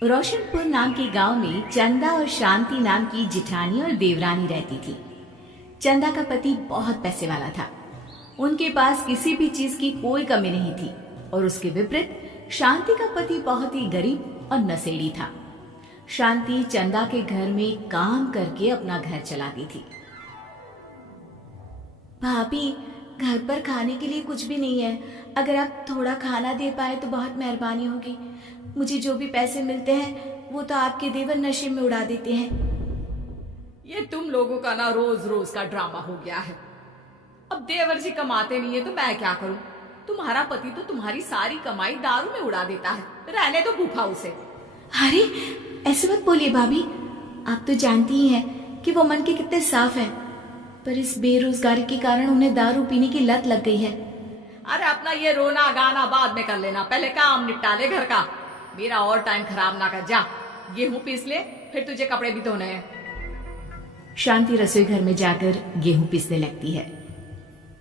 रोशनपुर नाम के गांव में चंदा और शांति नाम की जिठानी और देवरानी रहती थी। चंदा का पति बहुत पैसे वाला था। उनके पास किसी भी चीज की कोई कमी नहीं थी और उसके विपरीत शांति का पति बहुत ही गरीब और नशेड़ी था। शांति चंदा के घर में काम करके अपना घर चलाती थी। भाभी, घर पर खाने के लिए कुछ भी नहीं है। अगर आप थोड़ा खाना दे पाए तो बहुत मेहरबानी होगी। मुझे जो भी पैसे मिलते हैं वो तो आपके देवर नशे में उड़ा देते हैं। ये तुम लोगों का ना रोज रोज का ड्रामा हो गया है। अब देवर जी कमाते नहीं है तो मैं क्या करूं? तुम्हारा पति तो तुम्हारी सारी कमाई दारू में उड़ा देता है। रहने दो भूखा उसे। अरे ऐसे मत बोलिए भाभी, आप तो जानती ही हैं कि वो मन के कितने साफ हैं, पर इस बेरोजगारी के कारण उन्हें दारू पीने की लत लग गई है। अरे अपना ये रोना गाना बाद में कर लेना, पहले काम निपटा ले घर का। मेरा और टाइम खराब ना कर। जा गेहूं पीस ले, फिर तुझे कपड़े भी धोने हैं। शांति रसोई घर में जाकर गेहूं पीसने लगती है।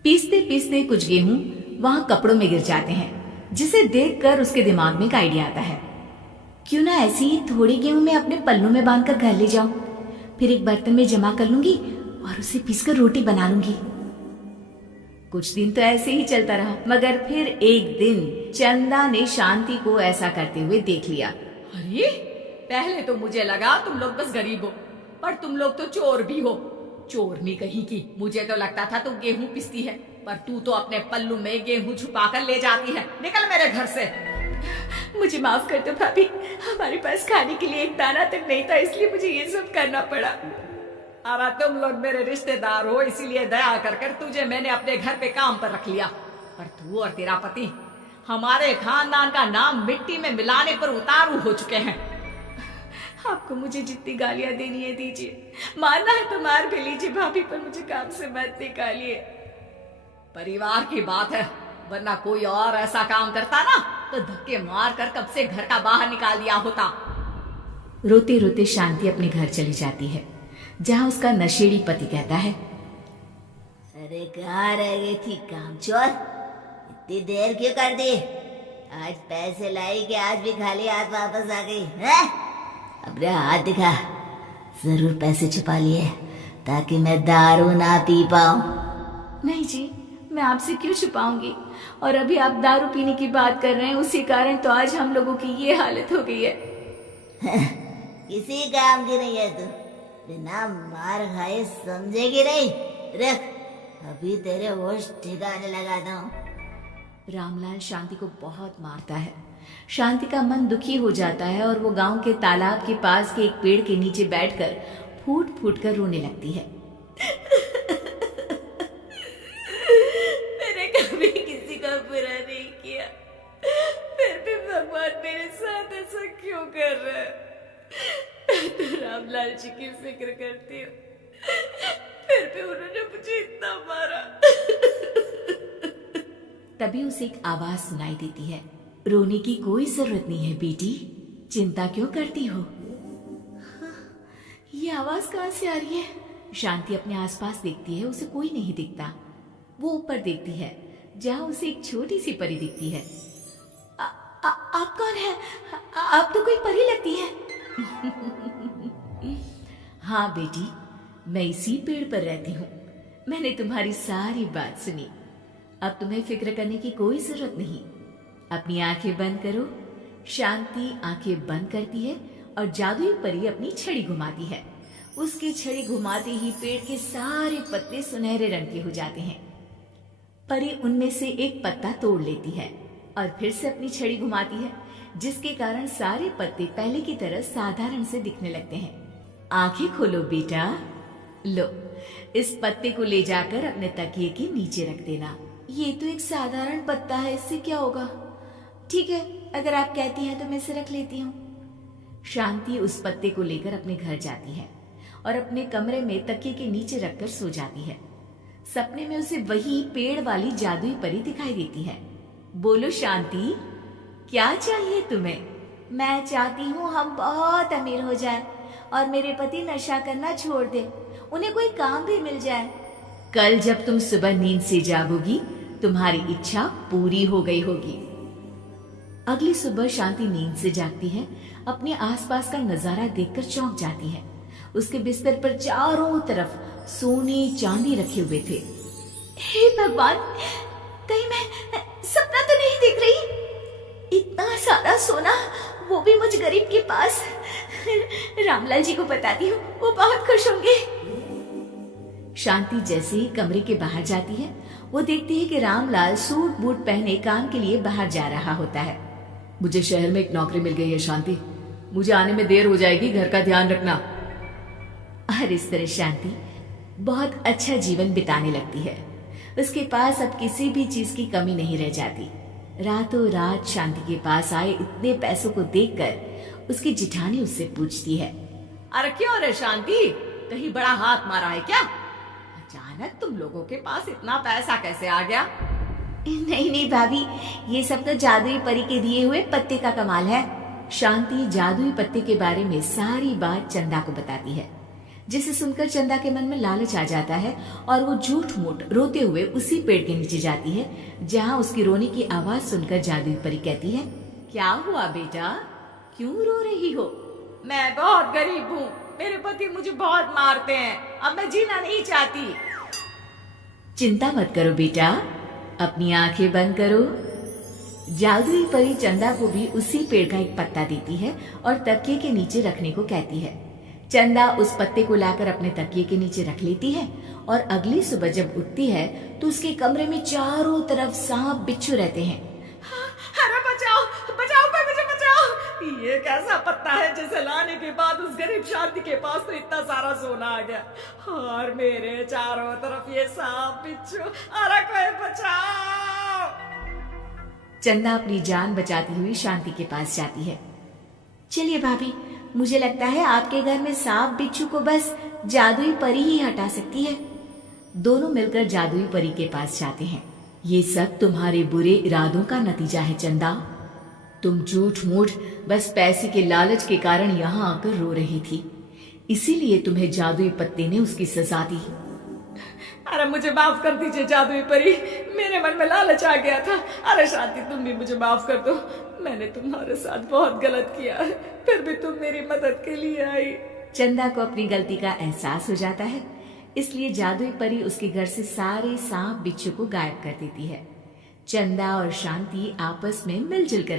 पीसते पीसते कुछ गेहूं वहां कपड़ों में गिर जाते हैं, जिसे देखकर उसके दिमाग में एक आइडिया आता है। क्यों ना ऐसे ही थोड़े गेहूं मैं अपने पल्लू में बांधकर घर ले जाऊं, फिर एक बर्तन में जमा कर लूंगी और उसे पीसकर रोटी बना लूंगी। कुछ दिन तो ऐसे ही चलता रहा, मगर फिर एक दिन चंदा ने शांति को ऐसा करते हुए देख लिया। अरे पहले तो मुझे लगा तुम लोग बस गरीब हो, पर तुम लोग तो चोर भी हो। चोरनी कहीं की। मुझे तो लगता था तुम गेहूं पिसती है, पर तू तो अपने पल्लू में गेहूं छुपा कर ले जाती है। निकल मेरे घर से। मुझे माफ कर दो भाभी, हमारे पास खाने के लिए एक दाना तक नहीं था, इसलिए मुझे ये सब करना पड़ा। अरे तुम लोग मेरे रिश्तेदार हो, इसीलिए दया कर कर तुझे मैंने अपने घर पे काम पर रख लिया, पर तू और तेरा पति हमारे खानदान का नाम मिट्टी में मिलाने पर उतारू हो चुके हैं। आपको मुझे जितनी गालियां देनी है दीजिए, मारना है तो मार भी लीजिए भाभी, पर मुझे काम से मत निकालिए। परिवार की बात है, वरना कोई और ऐसा काम करता ना तो धक्के मार कर कब से घर का बाहर निकाल दिया होता। रोते रोते शांति अपने घर चली जाती है, जहाँ उसका नशेड़ी पति कहता है, अरे कहाँ रह गई थी कामचोर? इतनी देर क्यों कर दी? आज पैसे लाई कि आज भी खाली हाथ वापस आ गई है? अपने हाथ दिखा। जरूर पैसे छुपा लिए ताकि मैं दारू ना पी पाऊं। नहीं जी, मैं आपसे क्यों छुपाऊंगी? और अभी आप दारू पीने की बात कर रहे हैं, उसी कारण तो आज हम लोगों की ये हालत हो गई है। किसी काम की नहीं है तू, बिना मार खाए समझेगी नहीं। रख, अभी तेरे होश ठिकाने लगाता हूँ। रामलाल शांति को बहुत मारता है। शांति का मन दुखी हो जाता है और वो गांव के तालाब के पास के एक पेड़ के नीचे बैठकर फूट फूट कर रोने लगती है। मैंने कभी किसी का बुरा नहीं किया, फिर भी भगवान मेरे साथ ऐसा क्यों कर रहा है? मैं तो रामलाल जी की फिक्र करती हूँ, फिर भी उन्होंने मुझे इतना मारा। तभी उसे एक आवाज सुनाई देती है, रोने की कोई जरूरत नहीं है बेटी, चिंता क्यों करती हो? ये आवाज कहाँ से आ रही है? शांति अपने आसपास देखती है, उसे कोई नहीं दिखता। वो ऊपर देखती है, जहाँ उसे एक छोटी सी परी दिखती है। आप कौन है? आप तो कोई परी लगती है। हाँ बेटी, मैं इसी पेड़ पर रहती हूँ। मैंने तुम्हारी सारी बात सुनी। अब तुम्हें फिक्र करने की कोई जरूरत नहीं। अपनी आंखें बंद करो। शांति आंखें बंद करती है और जादुई परी अपनी छड़ी घुमाती है। उसकी छड़ी घुमाते ही पेड़ के सारे पत्ते सुनहरे रंग के हो जाते हैं। परी उनमें से एक पत्ता तोड़ लेती है और फिर से अपनी छड़ी घुमाती है, जिसके कारण सारे पत्ते पहले की तरह साधारण से दिखने लगते हैं। आंखें खोलो बेटा। लो, इस पत्ते को ले जाकर अपने तकिए के नीचे रख देना। ये तो एक साधारण पत्ता है, इससे क्या होगा? ठीक है, अगर आप कहती हैं तो मैं इसे रख लेती हूँ। शांति उस पत्ते को लेकर अपने घर जाती है और अपने कमरे में तकिए के नीचे रखकर सो जाती है। सपने में उसे वही पेड़ वाली जादुई परी दिखाई देती है। बोलो शांति, क्या चाहिए तुम्हें? मैं चाहती हूँ हम बहुत अमीर हो जाएं और मेरे पति नशा करना छोड़ दे, उन्हें कोई काम भी मिल जाए। कल जब तुम सुबह नींद से जागोगी, तुम्हारी इच्छा पूरी हो गई होगी। अगली सुबह शांति नींद से जागती है। अपने आसपास का नजारा देखकर चौंक जाती है। उसके बिस्तर पर चारों तरफ सोने चांदी रखे हुए थे। हे भगवान, कहीं मैं सपना तो नहीं देख रही? इतना सारा सोना, वो भी मुझ गरीब के पास। रामलाल जी को बताती हूँ, वो बहुत खुश होंगे। शांति जैसे ही कमरे के बाहर जाती है, वो देखती है कि रामलाल सूट बूट पहने काम के लिए बाहर जा रहा होता है। मुझे शहर में एक नौकरी मिल गई है शांति, मुझे आने में देर हो जाएगी, घर का ध्यान रखना। और इस तरह शांति बहुत अच्छा जीवन बिताने लगती है। उसके पास अब किसी भी चीज की कमी नहीं रह जाती। रातों रात शांति के पास आए इतने पैसों को देखकर उसकी जिठानी उससे पूछती है, अरे क्यों रे शांति, कहीं बड़ा हाथ मारा है क्या? अचानक तुम लोगों के पास इतना पैसा कैसे आ गया? नहीं नहीं भाभी, ये सब तो जादुई परी के दिए हुए पत्ते का कमाल है। शांति जादुई पत्ते के बारे में सारी बात चंदा को बताती है, जिसे सुनकर चंदा के मन में लालच आ जाता है और वो झूठ मूठ रोते हुए उसी पेड़ के नीचे जाती है जहाँ उसकी रोने की आवाज सुनकर जादुई परी कहती है, क्या हुआ बेटा, क्यों रो रही हो? मैं बहुत गरीब हूँ, मेरे पति मुझे बहुत मारते हैं, अब मैं जीना नहीं चाहती। चिंता मत करो बेटा, अपनी आंखें बंद करो। जादुई परी चंदा को भी उसी पेड़ का एक पत्ता देती है और तकिए के नीचे रखने को कहती है। चंदा उस पत्ते को लाकर अपने तकिए के नीचे रख लेती है और अगली सुबह जब उठती है तो उसके कमरे में चारों तरफ सांप बिच्छू रहते हैं। अरे बचाओ बचाओ, कोई मुझे बचाओ, ये कैसा पत्ता है जिसे लाने के बाद उस गरीब शांति के पास तो इतना सारा सोना आ गया, और मेरे चारों तरफ ये सांप बिच्छू, अरे कोई बचाओ। चंदा अपनी जान बचाती हुई शांति के पास जाती है। चलिए भाभी, मुझे लगता है आपके घर में सांप बिच्छू को बस जादुई परी ही हटा सकती है। दोनों मिलकर जादुई परी के पास जाते हैं। ये सब तुम्हारे बुरे इरादों का नतीजा है चंदा। तुम झूठ मूठ बस पैसे के लालच के कारण यहाँ आकर रो रही थी, इसीलिए तुम्हें जादुई पत्ते ने उसकी सजा दी। अरे मुझे माफ कर दीजिए जादुई परी, मेरे मन में लालच आ गया था। अरे शांति, तुम भी मुझे माफ कर दो, मैंने तुम्हारे साथ बहुत गलत किया है, फिर भी तुम मेरी मदद के लिए आई। चंदा को अपनी गलती का एहसास हो जाता है, इसलिए जादुई परी उसके घर से सारे सांप बिच्छू को गायब कर देती है। चंदा और शांति आपस में मिलजुल कर